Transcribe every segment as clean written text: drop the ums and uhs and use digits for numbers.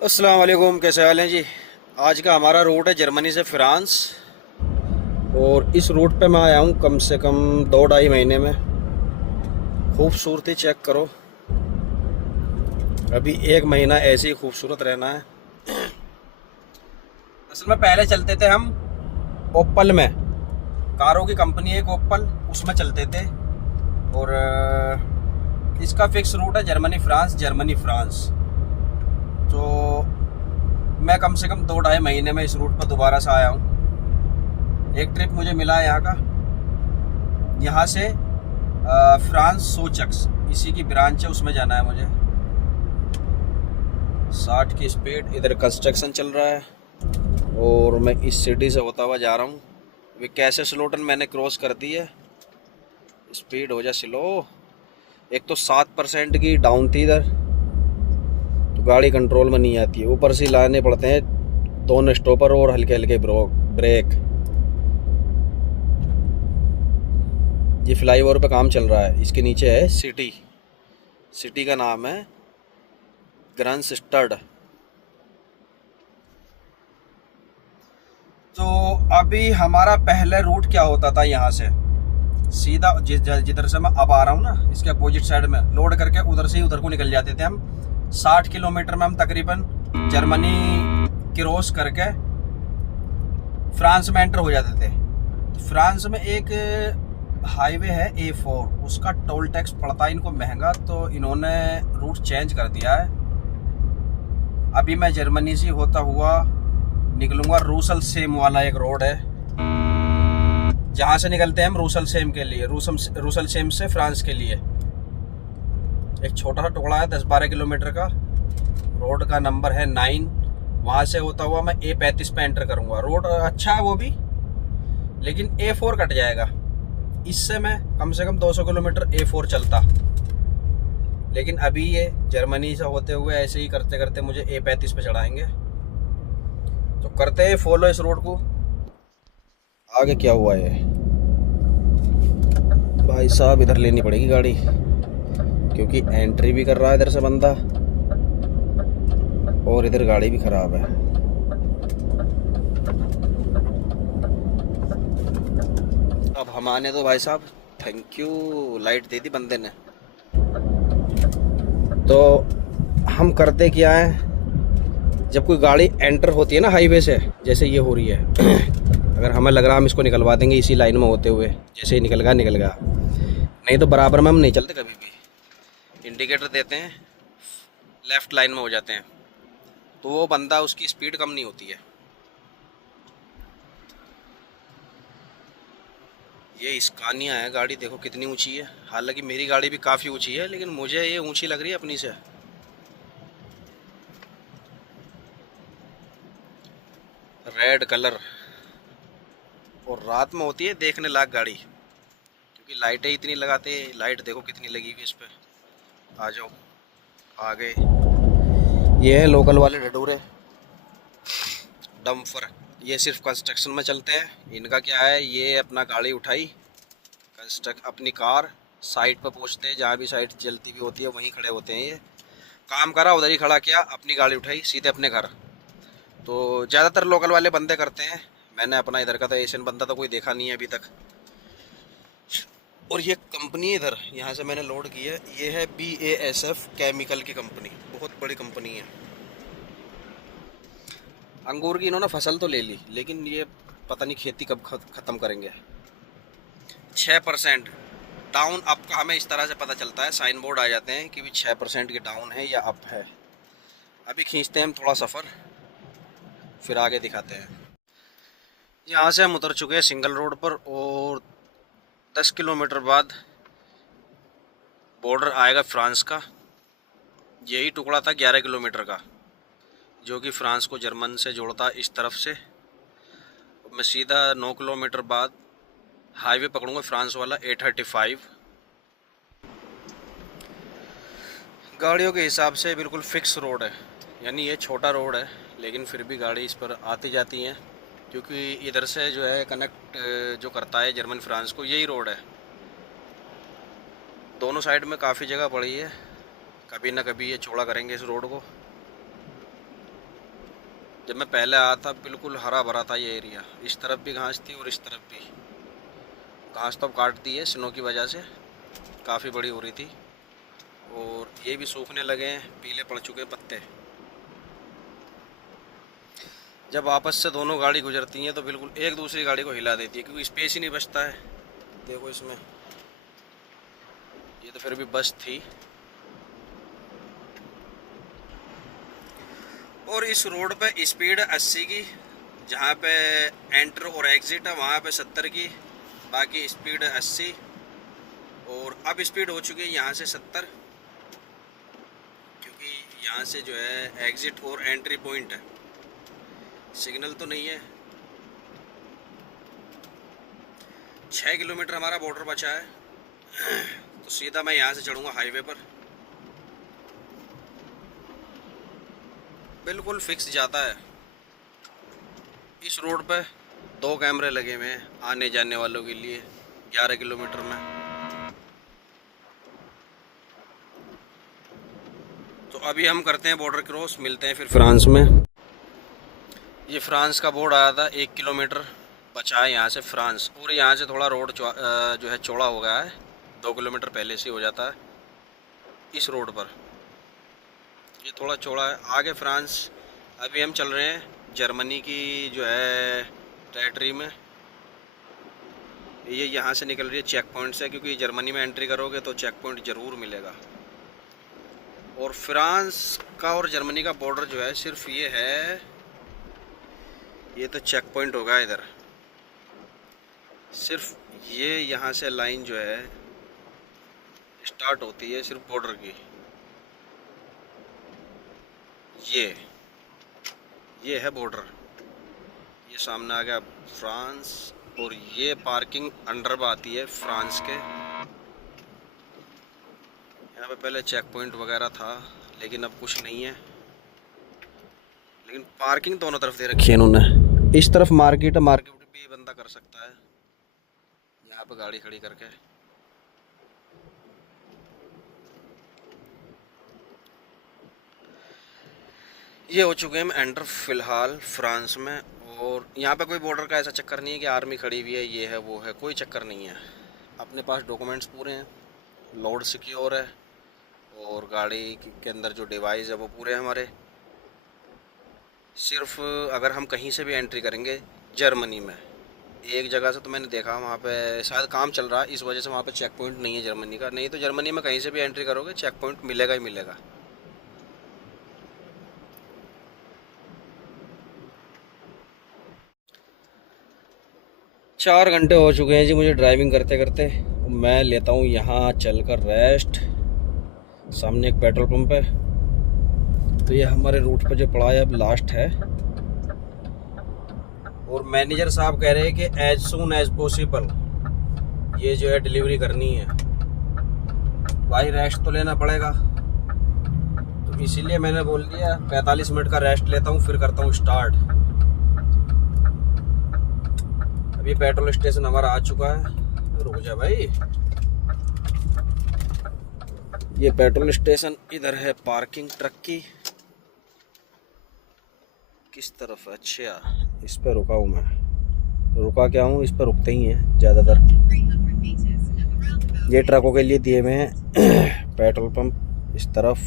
अस्सलाम वालेकुम, कैसे हाल हैं जी। आज का हमारा रूट है जर्मनी से फ्रांस। और इस रूट पे मैं आया हूँ कम से कम 2 ढाई महीने में। खूबसूरती चेक करो। अभी 1 महीना ऐसे ही खूबसूरत रहना है। असल में पहले चलते थे हम ओप्पल में। कारों की कंपनी है एक ओप्पल, उसमें चलते थे। और इसका फिक्स रूट है जर्मनी फ्रांस, जर्मनी फ्रांस। तो मैं कम से कम 2 ढाई महीने में इस रूट पर दोबारा से आया हूँ। एक ट्रिप मुझे मिला है यहाँ का, यहाँ से फ्रांस सोचक्स, इसी की ब्रांच है, उसमें जाना है मुझे। 60 की स्पीड, इधर कंस्ट्रक्शन चल रहा है और मैं इस सिटी से होता हुआ जा रहा हूँ। अभी कैसे स्लोटन मैंने क्रॉस कर दी है। स्पीड हो जा स्लो। एक तो 7% की डाउन थी इधर, तो गाड़ी कंट्रोल में नहीं आती है। ऊपर से लाने पड़ते हैं दोनों स्टॉपर और हल्के हल्के ब्रेक। ये फ्लाईओवर पे काम चल रहा है, इसके नीचे है सिटी। सिटी का नाम है ग्रांस्टड। तो अभी हमारा पहले रूट क्या होता था, यहाँ से सीधा जिधर से मैं अब आ रहा हूँ ना, इसके अपोजिट साइड में लोड करके उधर से ही उधर को निकल जाते थे हम। 60 किलोमीटर में हम तकरीबन जर्मनी क्रॉस करके फ्रांस में एंटर हो जाते थे। तो फ्रांस में एक हाईवे है A4, उसका टोल टैक्स पड़ता है इनको महंगा, तो इन्होंने रूट चेंज कर दिया है। अभी मैं जर्मनी से होता हुआ निकलूंगा। रूसल सेम वाला एक रोड है, जहाँ से निकलते हैं हम रूसल सेम के लिए, रूसल सेम से फ्रांस के लिए। एक छोटा सा टुकड़ा है 10-12 किलोमीटर का। रोड का नंबर है 9। वहाँ से होता हुआ मैं A35 पे एंटर करूँगा। रोड अच्छा है वो भी, लेकिन A4 कट जाएगा। इससे मैं कम से कम 200 किलोमीटर A4 चलता। लेकिन अभी ये जर्मनी से होते हुए ऐसे ही करते करते मुझे A35 पे चढ़ाएंगे। तो करते हैं फॉलो इस रोड को। आगे क्या हुआ है भाई साहब, इधर लेनी पड़ेगी गाड़ी, क्योंकि एंट्री भी कर रहा है इधर से बंदा और इधर गाड़ी भी खराब है। अब हम आने दो भाई साहब। थैंक यू, लाइट दे दी बंदे ने। तो हम करते क्या है, जब कोई गाड़ी एंटर होती है ना हाईवे से, जैसे ये हो रही है अगर हमें लग रहा है हम इसको निकलवा देंगे इसी लाइन में होते हुए, जैसे ही निकल गया, नहीं तो बराबर में हम नहीं चलते कभी भी। इंडिकेटर देते हैं, लेफ्ट लाइन में हो जाते हैं, तो वो बंदा, उसकी स्पीड कम नहीं होती है। ये स्कानिया है गाड़ी, देखो कितनी ऊंची है। हालांकि मेरी गाड़ी भी काफ़ी ऊंची है, लेकिन मुझे ये ऊंची लग रही है अपनी से। रेड कलर, और रात में होती है देखने लायक गाड़ी, क्योंकि लाइटें इतनी लगाते हैं। लाइट देखो कितनी लगी हुई इस पर। आ जाओ आगे। ये है लोकल वाले ढडूरे डम्फर। ये सिर्फ कंस्ट्रक्शन में चलते हैं। इनका क्या है, ये अपना गाड़ी उठाई, अपनी कार साइट पर पहुंचते हैं, जहाँ भी साइट जलती भी होती है वहीं खड़े होते हैं। ये काम करा, उधर ही खड़ा किया, अपनी गाड़ी उठाई, सीधे अपने घर। तो ज़्यादातर लोकल वाले बंदे करते हैं। मैंने अपना इधर का तो एशियन बंदा तो कोई देखा नहीं है अभी तक। और ये कंपनी इधर, यहाँ से मैंने लोड की है, ये है BASF केमिकल की कंपनी, बहुत बड़ी कंपनी है। अंगूर की इन्होंने फसल तो ले ली, लेकिन ये पता नहीं खेती कब ख़त्म करेंगे। 6% डाउन अप का हमें इस तरह से पता चलता है, साइन बोर्ड आ जाते हैं कि भी 6% की डाउन है या अप है। अभी खींचते हैं हम थोड़ा सफ़र, फिर आगे दिखाते हैं। यहाँ से हम उतर चुके हैं सिंगल रोड पर, और 10 किलोमीटर बाद बॉर्डर आएगा फ्रांस का। यही टुकड़ा था 11 किलोमीटर का, जो कि फ्रांस को जर्मन से जोड़ता इस तरफ से। मैं सीधा 9 किलोमीटर बाद हाईवे पकड़ूंगा फ्रांस वाला A35। गाड़ियों के हिसाब से बिल्कुल फिक्स रोड है, यानी ये छोटा रोड है, लेकिन फिर भी गाड़ी इस पर आती जाती हैं, क्योंकि इधर से जो है कनेक्ट जो करता है जर्मन फ्रांस को, यही रोड है। दोनों साइड में काफ़ी जगह पड़ी है, कभी ना कभी ये चौड़ा करेंगे इस रोड को। जब मैं पहले आया था बिल्कुल हरा भरा था ये एरिया, इस तरफ भी घास थी और इस तरफ भी। घास तो अब काट दी है स्नो की वजह से, काफ़ी बड़ी हो रही थी। और ये भी सूखने लगे हैं, पीले पड़ चुके हैं पत्ते। जब आपस से दोनों गाड़ी गुजरती हैं तो बिल्कुल एक दूसरी गाड़ी को हिला देती है, क्योंकि स्पेस ही नहीं बचता है। देखो इसमें, ये तो फिर भी बस थी। और इस रोड पे स्पीड 80 की, जहाँ पे एंटर और एग्ज़िट है वहाँ पे 70 की, बाकी स्पीड 80। और अब स्पीड हो चुकी है यहाँ से 70, क्योंकि यहाँ से जो है एग्ज़िट और एंट्री पॉइंट है, सिग्नल तो नहीं है। 6 किलोमीटर हमारा बॉर्डर बचा है, तो सीधा मैं यहाँ से चढ़ूँगा हाईवे पर। बिल्कुल फिक्स जाता है। इस रोड पे 2 कैमरे लगे हुए हैं आने जाने वालों के लिए 11 किलोमीटर में। तो अभी हम करते हैं बॉर्डर क्रॉस, मिलते हैं फिर फ्रांस में। ये फ्रांस का बोर्ड आया था, 1 किलोमीटर बचा है यहाँ से फ्रांस। और यहाँ से थोड़ा रोड जो है चौड़ा हो गया है, 2 किलोमीटर पहले से हो जाता है इस रोड पर। ये थोड़ा चौड़ा है, आगे फ्रांस। अभी हम चल रहे हैं जर्मनी की जो है टेरिटरी में। ये यहाँ से निकल रही है चेक पॉइंट से, क्योंकि जर्मनी में एंट्री करोगे तो चेक पॉइंट ज़रूर मिलेगा। और फ्रांस का और जर्मनी का बॉर्डर जो है सिर्फ ये है, ये तो चेक पॉइंट होगा इधर। सिर्फ ये यहाँ से लाइन जो है स्टार्ट होती है सिर्फ बॉर्डर की। ये है बॉर्डर। ये सामने आ गया फ्रांस, और ये पार्किंग अंडर आती है फ्रांस के। यहाँ पे पहले चेक पॉइंट वगैरह था, लेकिन अब कुछ नहीं है। लेकिन पार्किंग दोनों तरफ दे रखी है इन्होंने। इस तरफ मार्केट है, मार्केट भी बंदा कर सकता है यहाँ पे गाड़ी खड़ी करके। ये हो चुके हैं हम एंटर फ़िलहाल फ्रांस में। और यहाँ पे कोई बॉर्डर का ऐसा चक्कर नहीं है कि आर्मी खड़ी हुई है, ये है वो है, कोई चक्कर नहीं है। अपने पास डॉक्यूमेंट्स पूरे हैं, लोड सिक्योर है, और गाड़ी के अंदर जो डिवाइस है वो पूरे हैं हमारे। सिर्फ अगर हम कहीं से भी एंट्री करेंगे जर्मनी में, एक जगह से तो मैंने देखा वहाँ पे शायद काम चल रहा है, इस वजह से वहाँ पे चेक पॉइंट नहीं है जर्मनी का। नहीं तो जर्मनी में कहीं से भी एंट्री करोगे चेक पॉइंट मिलेगा ही मिलेगा। चार घंटे हो चुके हैं जी मुझे ड्राइविंग करते करते। मैं लेता हूँ यहाँ चलकर रेस्ट। सामने एक पेट्रोल पंप है, तो ये हमारे रूट पर जो पड़ा है अब लास्ट है। और मैनेजर साहब कह रहे हैं कि एज सून एज पॉसिबल ये जो है डिलीवरी करनी है। भाई रेस्ट तो लेना पड़ेगा, तो इसीलिए मैंने बोल दिया 45 मिनट का रेस्ट लेता हूँ, फिर करता हूँ स्टार्ट। अभी पेट्रोल स्टेशन हमारा आ चुका है। रुक जा भाई, ये पेट्रोल स्टेशन इधर है पार्किंग ट्रक की। किस तरफ? अच्छा, इस पर रुका हूँ मैं। रुका क्या हूँ, इस पर रुकते ही हैं ज़्यादातर। ये ट्रकों के लिए दिए हुए हैं पेट्रोल पंप। इस तरफ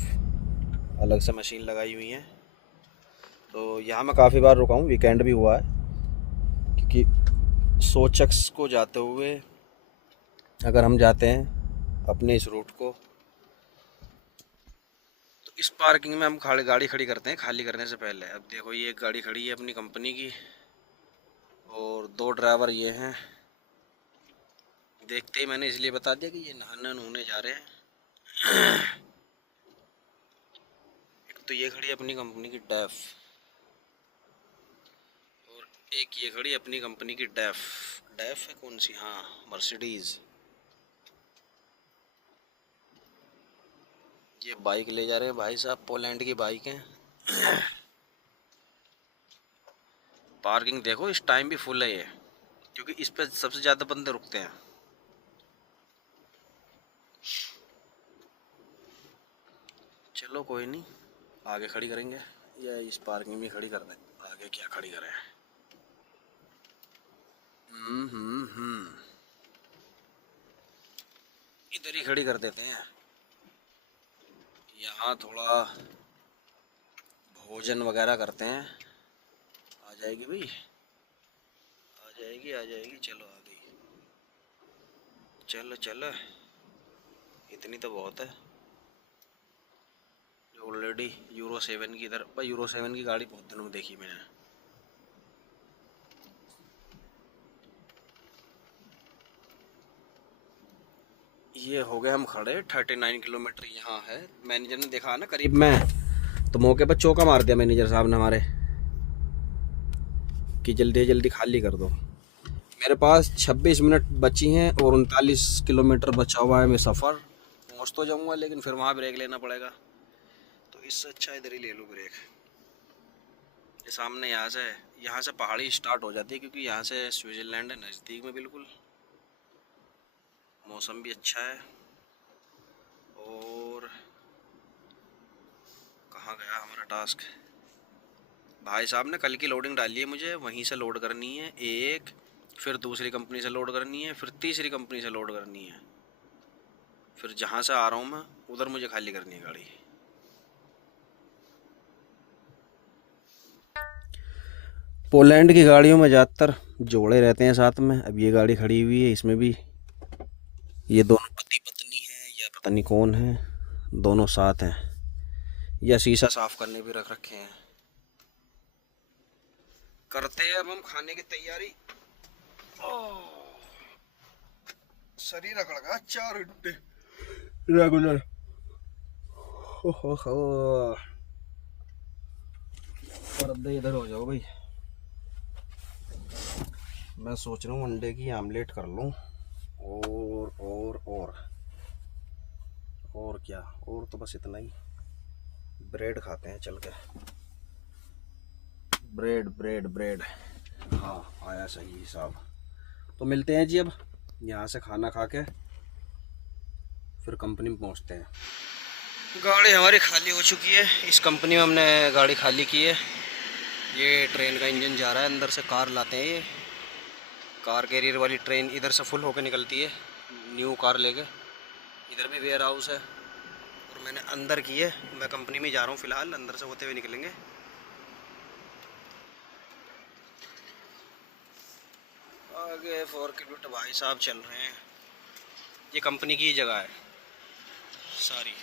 अलग से मशीन लगाई हुई है। तो यहाँ मैं काफ़ी बार रुका हूँ, वीकेंड भी हुआ है, क्योंकि सोचक्स को जाते हुए अगर हम जाते हैं अपने इस रूट को, तो इस पार्किंग में हम गाड़ी खड़ी करते हैं खाली करने से पहले। अब देखो ये एक गाड़ी खड़ी है अपनी कंपनी की, और 2 ड्राइवर ये हैं। देखते ही मैंने इसलिए बता दिया कि ये नहाने जा रहे हैं। एक तो ये खड़ी है अपनी कंपनी की डैफ, और एक ये खड़ी अपनी कंपनी की डैफ है कौन सी, हाँ मर्सिडीज़। ये बाइक ले जा रहे हैं भाई साहब, पोलैंड की बाइक है। पार्किंग देखो इस टाइम भी फुल है ये, क्योंकि इस पे सबसे ज़्यादा बंदे रुकते हैं। चलो कोई नहीं, आगे खड़ी करेंगे। या इस पार्किंग में खड़ी कर दें, आगे क्या खड़ी करें। इधर ही खड़ी कर देते हैं। यहाँ थोड़ा भोजन वगैरह करते हैं। आ जाएगी भाई, आ जाएगी आ जाएगी। चलो आ गई, चलो चलो, इतनी तो बहुत है। ऑलरेडी यूरो 7 की, इधर पर यूरो 7 की गाड़ी बहुत दिनों में देखी मैंने। ये हो गए हम खड़े, 39 किलोमीटर यहाँ है। मैनेजर ने देखा ना करीब में, तो मौके पर चौका मार दिया मैनेजर साहब ने हमारे कि जल्दी जल्दी खाली कर दो। मेरे पास 26 मिनट बची हैं और 39 किलोमीटर बचा हुआ है। मैं सफ़र पहुँच तो जाऊँगा, लेकिन फिर वहाँ ब्रेक लेना पड़ेगा, तो इससे अच्छा इधर ही ले लूँ ब्रेक। ये सामने यहाँ से पहाड़ी स्टार्ट हो जाती है, क्योंकि यहाँ से स्विट्ज़रलैंड है नज़दीक में बिल्कुल। मौसम भी अच्छा है। और कहाँ गया हमारा टास्क? भाई साहब ने कल की लोडिंग डाली है, मुझे वहीं से लोड करनी है एक, फिर दूसरी कंपनी से लोड करनी है, फिर तीसरी कंपनी से लोड करनी है, फिर जहाँ से आ रहा हूँ मैं उधर मुझे खाली करनी है गाड़ी। पोलैंड की गाड़ियों में ज़्यादातर जोड़े रहते हैं साथ में। अब ये गाड़ी खड़ी हुई है, इसमें भी ये दोनों पति पत्नी हैं या पता नहीं कौन है, दोनों साथ हैं। या शीशा साफ करने भी रख रखे हैं। करते हैं अब हम खाने की तैयारी। शरीर अकड़ गया 4 घंटे रेगुलर। पर्दे इधर हो जाओ भाई। मैं सोच रहा हूँ अंडे की आमलेट कर लूँ। और क्या, और तो बस इतना ही। ब्रेड खाते हैं चल के। ब्रेड। हाँ आया सही हिसाब। तो मिलते हैं जी अब यहाँ से खाना खा के, फिर कंपनी में पहुँचते हैं। गाड़ी हमारी खाली हो चुकी है। इस कंपनी में हमने गाड़ी खाली की है। ये ट्रेन का इंजन जा रहा है, अंदर से कार लाते हैं। ये कार कैरियर वाली ट्रेन इधर से फुल होकर निकलती है, न्यू कार लेके। इधर भी वेयर हाउस है और मैंने अंदर की है। मैं कंपनी में जा रहा हूँ फ़िलहाल, अंदर से होते हुए निकलेंगे। आगे 4 किलोमीटर भाई साहब चल रहे हैं। ये कंपनी की जगह है सारी।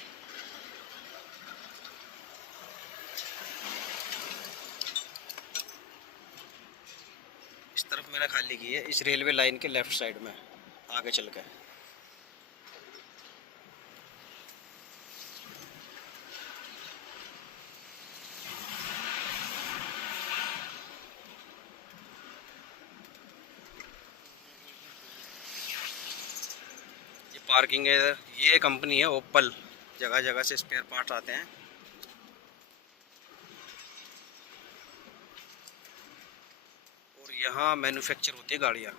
इस तरफ मैंने खाली की है, इस रेलवे लाइन के लेफ़्ट साइड में आगे चल के। ये पार्किंग है इधर। ये कंपनी है ओपल, जगह जगह से स्पेयर पार्ट्स आते हैं। और यहाँ मैन्युफैक्चर होती है गाड़ियाँ।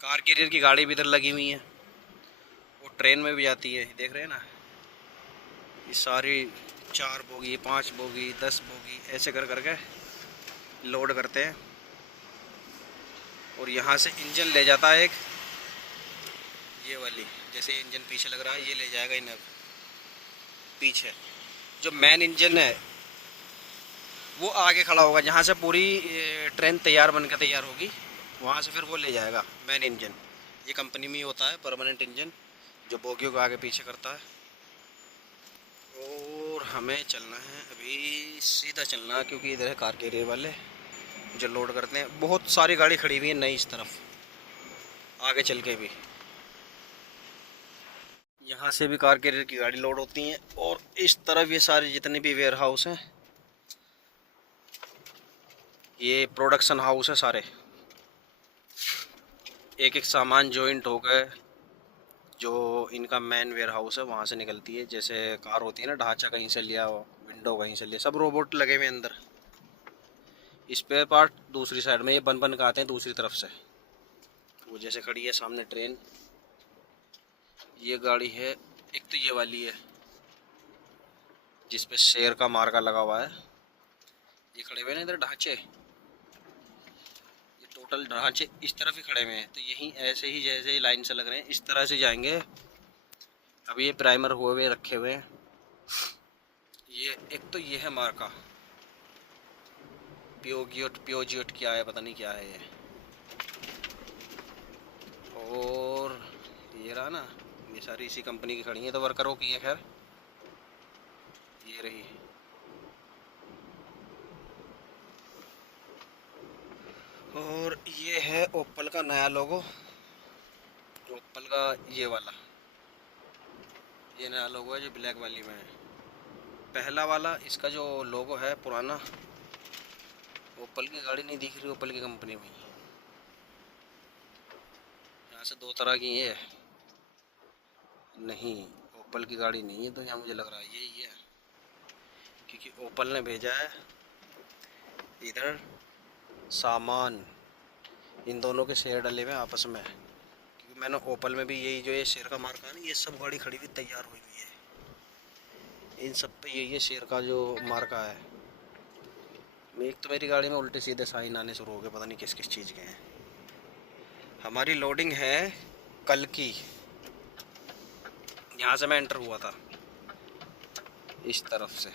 कार कैरियर की गाड़ी भी इधर लगी हुई है, वो ट्रेन में भी जाती है। देख रहे हैं ना, ये सारी 4 बोगी 5 बोगी 10 बोगी ऐसे कर करके लोड करते हैं। और यहाँ से इंजन ले जाता है एक, ये वाली, जैसे इंजन पीछे लग रहा है ये ले जाएगा इन्हें पीछे। जो मेन इंजन है वो आगे खड़ा होगा, जहाँ से पूरी ट्रेन तैयार बनकर तैयार होगी, वहाँ से फिर वो ले जाएगा मेन इंजन। ये कंपनी में ही होता है परमानेंट इंजन, जो बोगियों को आगे पीछे करता है। और हमें चलना है अभी, सीधा चलना है, क्योंकि इधर है कार कैरियर वाले जो लोड करते हैं। बहुत सारी गाड़ी खड़ी हुई है नई इस तरफ, आगे चल के भी। यहाँ से भी कार कैरियर की गाड़ी लोड होती हैं। और इस तरफ ये सारे जितने भी वेयर हाउस हैं, ये प्रोडक्शन हाउस है सारे। एक एक सामान जॉइंट हो गए, जो इनका मेन वेयर हाउस है वहाँ से निकलती है। जैसे कार होती है ना, ढांचा कहीं से लिया, विंडो कहीं से लिया, सब रोबोट लगे हुए अंदर। स्पेयर पार्ट दूसरी साइड में ये बन बन के आते हैं दूसरी तरफ से। वो जैसे खड़ी है सामने ट्रेन, ये गाड़ी है। एक तो ये वाली है, जिस पे शेर का मार्का लगा हुआ है। ये खड़े हुए ना इधर ढांचे, ये टोटल ढांचे इस तरफ ही खड़े हुए हैं, तो यहीं ऐसे ही जैसे ही लाइन से लग रहे हैं इस तरह से जाएंगे। अभी ये प्राइमर हुए हुए रखे हुए हैं। ये एक तो ये है मार्का, पियोजियोट क्या है पता नहीं क्या है ये। और ये रहा ना, ये सारी इसी कंपनी की खड़ी है, तो वर्करों की है। खैर ये रही। और ये है ओप्पल का नया लोगो, ओप्पल का ये वाला, ये नया लोगो है जो ब्लैक वाली में है। पहला वाला इसका जो लोगो है पुराना, ओप्पल की गाड़ी नहीं दिख रही ओप्पल की कंपनी में। यहाँ से दो तरह की ये नहीं, ओप्पल की गाड़ी नहीं है, तो यहाँ मुझे लग रहा है यही है, क्योंकि ओप्पल ने भेजा है इधर सामान। इन दोनों के शेयर डले हुए आपस में, क्योंकि मैंने ओप्पल में भी यही जो ये शेर का मार्का है ना, ये सब गाड़ी खड़ी हुई तैयार हुई हुई है, इन सब पे ये शेर का जो मार्का है। एक तो मेरी गाड़ी में उल्टे सीधे साइन आने शुरू हो गए, पता नहीं किस किस चीज़ के हैं। हमारी लोडिंग है कल की, यहाँ से मैं एंटर हुआ था इस तरफ से।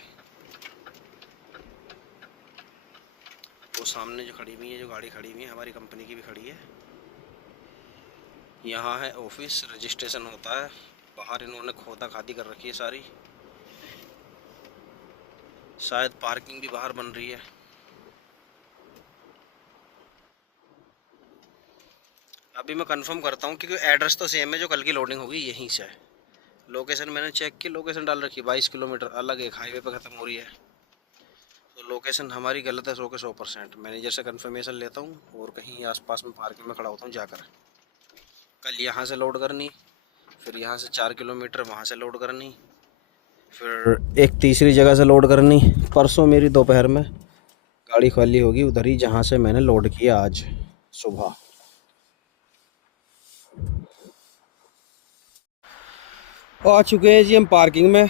वो सामने जो खड़ी हुई है, जो गाड़ी खड़ी हुई है हमारी कंपनी की भी खड़ी है। यहाँ है ऑफिस, रजिस्ट्रेशन होता है। बाहर इन्होंने खोदा खादी कर रखी है सारी, शायद पार्किंग भी बाहर बन रही है। अभी मैं कंफर्म करता हूँ, क्योंकि एड्रेस तो सेम है, जो कल की लोडिंग होगी यहीं से है। लोकेशन मैंने चेक की, लोकेशन डाल रखी है 22 किलोमीटर अलग, एक हाईवे पे ख़त्म हो रही है। तो लोकेशन हमारी गलत है 100 के 100%। मैनेजर से कंफर्मेशन लेता हूँ और कहीं आसपास में पार्किंग में खड़ा होता हूँ जाकर। कल यहाँ से लोड करनी, फिर यहाँ से 4 किलोमीटर वहाँ से लोड करनी, फिर एक तीसरी जगह से लोड करनी। परसों मेरी दोपहर में गाड़ी खाली होगी उधर ही जहाँ से मैंने लोड किया आज सुबह। आ चुके हैं जी हम पार्किंग में।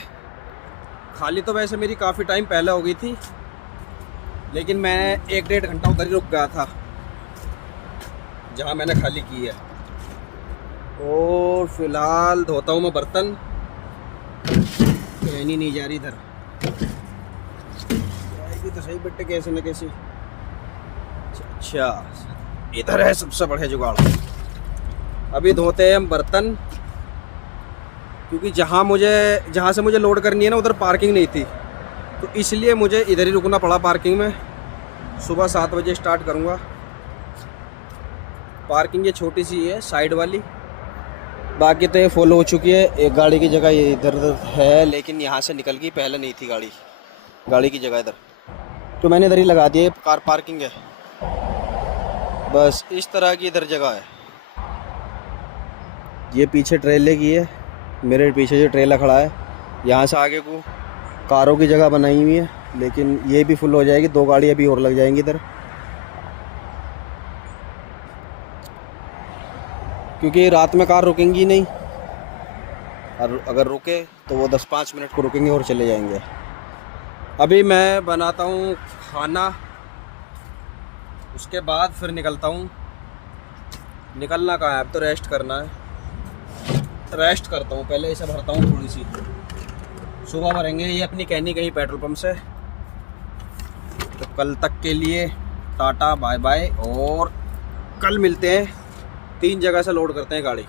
खाली तो वैसे मेरी काफ़ी टाइम पहले हो गई थी, लेकिन मैं 1-1.5 घंटा उधर ही रुक गया था जहाँ मैंने खाली की है। और फिलहाल धोता हूँ मैं बर्तन, कहनी नहीं जा रही इधर जाएगी तो सही बेटे कैसे न कैसे। अच्छा इधर है सबसे बड़े जुगाड़। अभी धोते हैं हम बर्तन, क्योंकि जहाँ से मुझे लोड करनी है ना, उधर पार्किंग नहीं थी, तो इसलिए मुझे इधर ही रुकना पड़ा पार्किंग में। सुबह 7 बजे स्टार्ट करूँगा। पार्किंग ये छोटी सी है साइड वाली, बाकी तो ये फुल हो चुकी है। एक गाड़ी की जगह ये इधर है, लेकिन यहाँ से निकल गई, पहले नहीं थी गाड़ी की जगह इधर, तो मैंने इधर ही लगा दिया। कार पार्किंग है बस, इस तरह की इधर जगह है। ये पीछे ट्रेले की है, मेरे पीछे जो ट्रेला खड़ा है, यहाँ से आगे को कारों की जगह बनाई हुई है, लेकिन ये भी फुल हो जाएगी। 2 गाड़ी अभी और लग जाएंगी इधर, क्योंकि रात में कार रुकेंगी नहीं, और अगर रुके तो वो 10-5 मिनट को रुकेंगे और चले जाएंगे। अभी मैं बनाता हूँ खाना, उसके बाद फिर निकलता हूँ। निकलना कहाँ है, अब तो रेस्ट करना है। रेस्ट करता हूँ, पहले इसे भरता हूँ थोड़ी सी। सुबह भरेंगे ये अपनी कैनी कहीं पेट्रोल पंप से। तो कल तक के लिए टाटा बाय बाय, और कल मिलते हैं। 3 जगह से लोड करते हैं गाड़ी।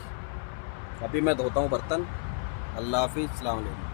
अभी मैं धोता हूँ बर्तन। अल्लाह हाफिज़, अस्सलाम वालेकुम।